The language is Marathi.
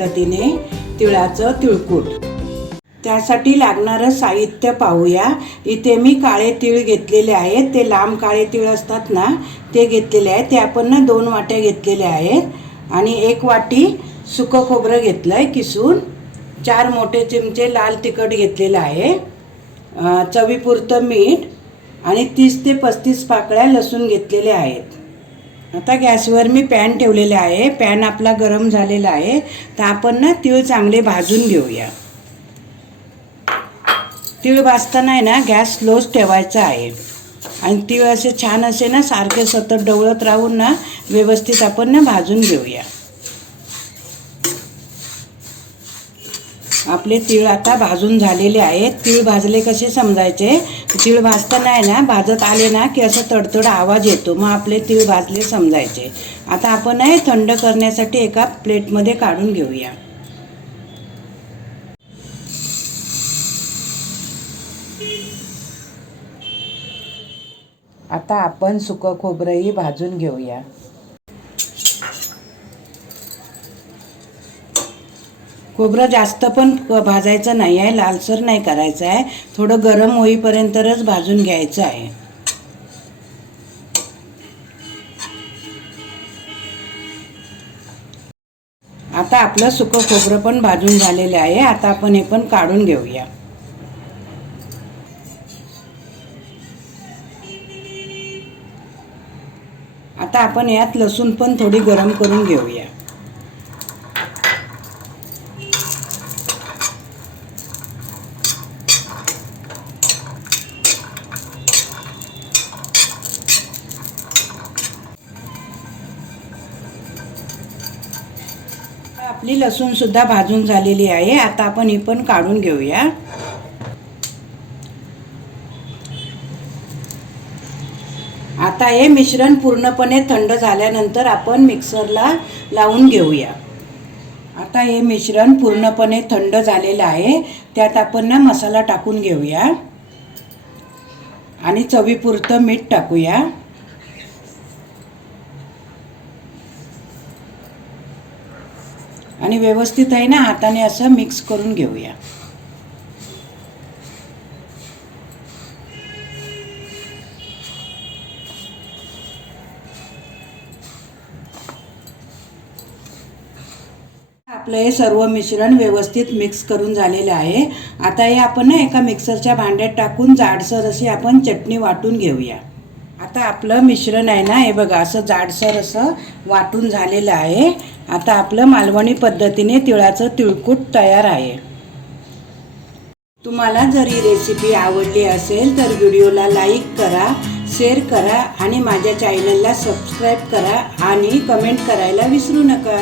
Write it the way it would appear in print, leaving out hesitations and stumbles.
पद्धतीने तिळाचं तिळकुट। त्यासाठी लागणारं साहित्य पाहूया। इथे मी काळे तीळ घेतलेले आहेत, ते लांब काळे तीळ असतात ना ते घेतलेले आहेत। ते आपण ना 2 वाट्या घेतलेले आहेत आणि 1 वाटी सुकं खोबरं घेतलंय किसून, 4 मोठे चमचे लाल तिखट घेतलेलं आहे, चवीपुरतं मीठ आणि 30 ते 35 पाकळ्या लसूण घेतलेले आहेत। आता गॅसवर मी पॅन ठेवलेले आहे। पॅन आपला गरम झालेला आहे, तर आपण ना तीळ चांगले भाजून घेऊया। तीळ भाजताना आहे ना गॅस स्लोच ठेवायचा आहे आणि तीळ असे छान असे ना सारखे सतत ढवळत राहून ना व्यवस्थित आपण ना भाजून घेऊया। आपले तीळ आता भाजून झालेले आहेत। तीळ भाजले कसे समजायचे, तीळ भाजताना आहे ना भाजत आले ना की असं तडतड आवाज येतो, मग आपले तीळ भाजले समजायचे। आता आपण हे थंड करण्यासाठी एका प्लेटमध्ये काढून घेऊया। आता आपण सुकं खोबरंही भाजून घेऊया। खोबरं जास्त पण भाजायचं नाही आहे, लालसर नाही करायचं आहे, थोडं गरम होईपर्यंतच भाजून घ्यायचं आहे। आता आपलं सुकं खोबरं पण भाजून झालेलं आहे। आता आपण हे पण काढून घेऊया। आता आपण यात लसूण पण थोडी गरम करून घेऊया। आपली लसूण सुद्धा भाजून झालेली आहे। आता आपण ही पण काढून घेऊया। आता हे मिश्रण पूर्णपणे थंड झाल्यानंतर आपण मिक्सरला लावून घेऊया। आता हे मिश्रण पूर्णपणे थंड झालेलं आहे, त्यात आपण ना मसाला टाकून घेऊया आणि चवीपुरतं मीठ टाकूया आणि व्यवस्थित आहे ना हाताने असं मिक्स करून घेऊया। आपलं हे सर्व मिश्रण व्यवस्थित मिक्स करून झालेलं आहे। आता हे आपण ना एका मिक्सरच्या भांड्यात टाकून जाडसर अशी आपण चटणी वाटून घेऊया। आता आपलं मिश्रण आहे ना हे बघा असं जाडसर असं वाटून झालेलं आहे। आता आपलं मालवणी पद्धतीने तिळाचं तिळकुट तयार आहे। तुम्हाला जर ही रेसिपी आवडली असेल तर व्हिडिओला लाईक करा, शेअर करा आणि माझ्या चॅनलला सबस्क्राईब करा आणि कमेंट करायला विसरू नका।